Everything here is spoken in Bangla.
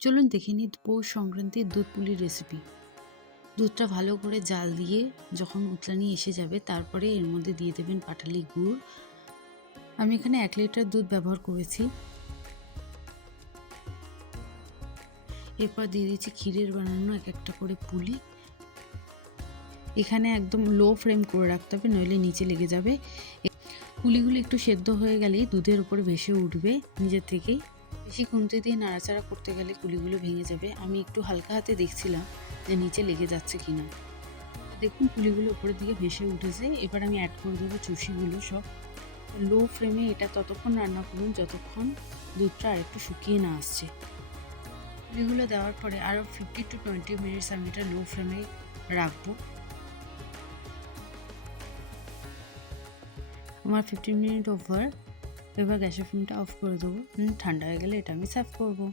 চলুন দেখে নিই পৌষ সংক্রান্তির দুধ পুলির রেসিপি। দুধটা ভালো করে জাল দিয়ে যখন উতলানি এসে যাবে তারপরে এর মধ্যে দিয়ে দেবেন পাটালি গুড়। আমি এখানে ১ লিটার দুধ ব্যবহার করেছি। এরপর দিয়ে দিচ্ছি ক্ষীরের বানানো এক একটা করে পুলি। এখানে একদম লো ফ্লেম করে রাখতে হবে, নইলে নিচে লেগে যাবে। পুলিগুলো একটু সেদ্ধ হয়ে গেলেই দুধের উপরে ভেসে উঠবে নিজের থেকেই। বেশি খুন্তি দিয়ে নাড়াচাড়া করতে গেলে পুলিগুলো ভেঙে যাবে। আমি একটু হালকা হাতে দেখছিলাম যে নিচে লেগে যাচ্ছে কিনা। দেখুন পুলিগুলো উপরের দিকে ভেসে উঠেছে। এবার আমি অ্যাড করে দেবো চুষিগুলো সব। লো ফ্লেমে এটা ততক্ষণ রান্না করুন যতক্ষণ দুধটা আরেকটু শুকিয়ে না আসছে। পুলিগুলো দেওয়ার পরে আরও 15 to 20 মিনিটস আমি এটা লো ফ্লেমে রাখবো। আমার 15 মিনিট ওভার। এবার গ্যাসের ফ্লেমটা অফ করে দেবো। ঠান্ডা হয়ে গেলে এটা আমি সার্ভ করবো।